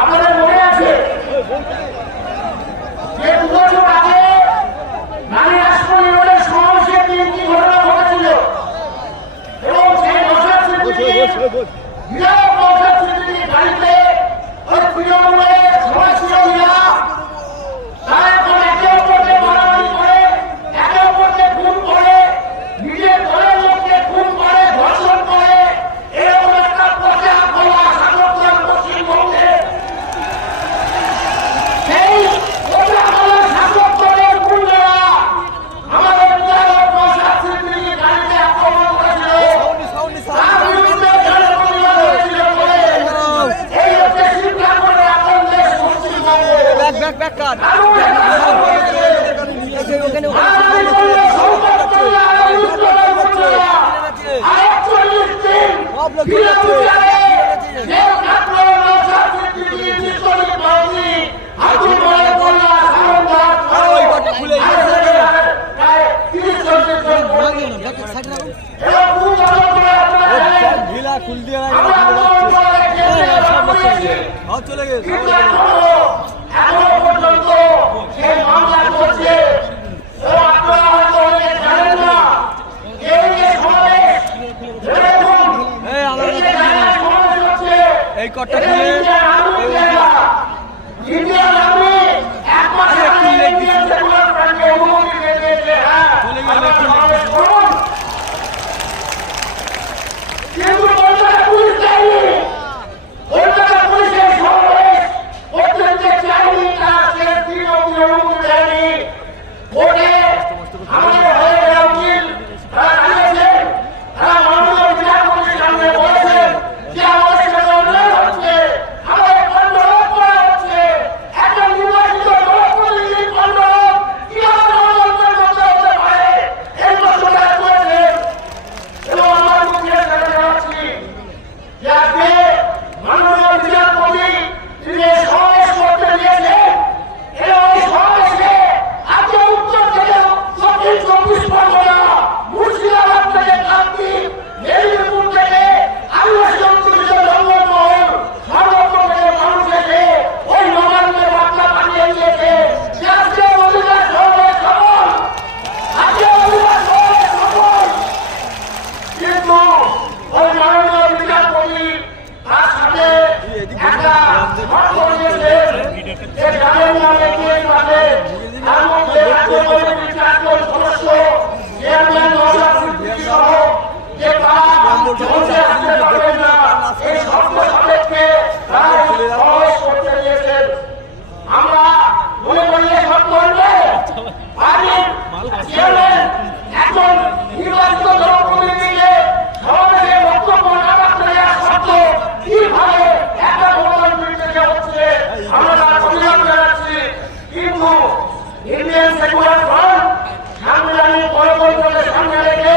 আমাদের মনে আছে যে দু বছর আগে নারী রাষ্ট্রপতি সমাবেশে কি ঘটনা ঘটেছিল। এবং সেই ঘটনা খুল দিয়ে চলে গেছে కొట్టకండి কিন্তু ইন্ডিয়ান সেকুলার ফ্রন্ট সাংবিধানিক গণতন্ত্রকে সামনে রেখে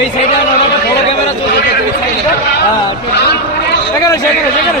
এই সাইডে আমার একটা বড় ক্যামেরা চলছে সেখানে সেখানে সেখানে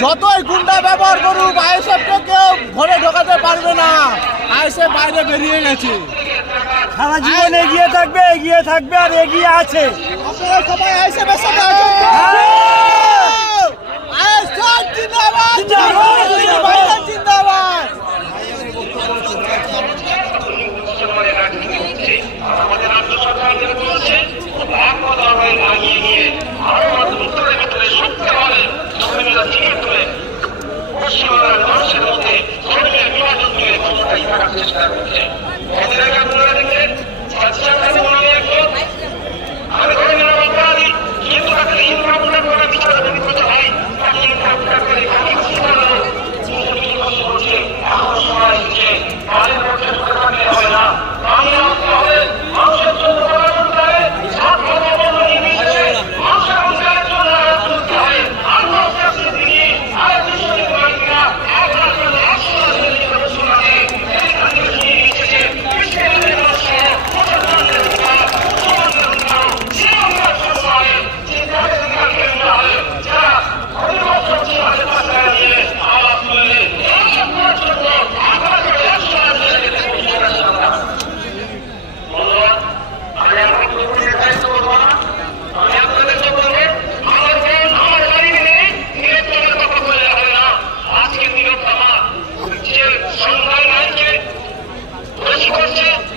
যতই গুন্ডা ব্যবহার করুক আইএসএফকে কেউ ঘরে ঢোকাতে পারবে না। আইএসএফ বাইরে বেরিয়ে গেছে। সারা জীবন এগিয়ে থাকবে এগিয়ে থাকবে আর এগিয়ে আছে। আপনারা সবাই আইএসএফের সাথে হ্যাঁ! আমাদের রাজ্য সরকারদের বলছে ভাগ করা হয় মানুষের মধ্যে ধর্মীয় বিভাজন তৈরি ক্ষমতায় থাকার চেষ্টা করছে মনে রাখা Yeah.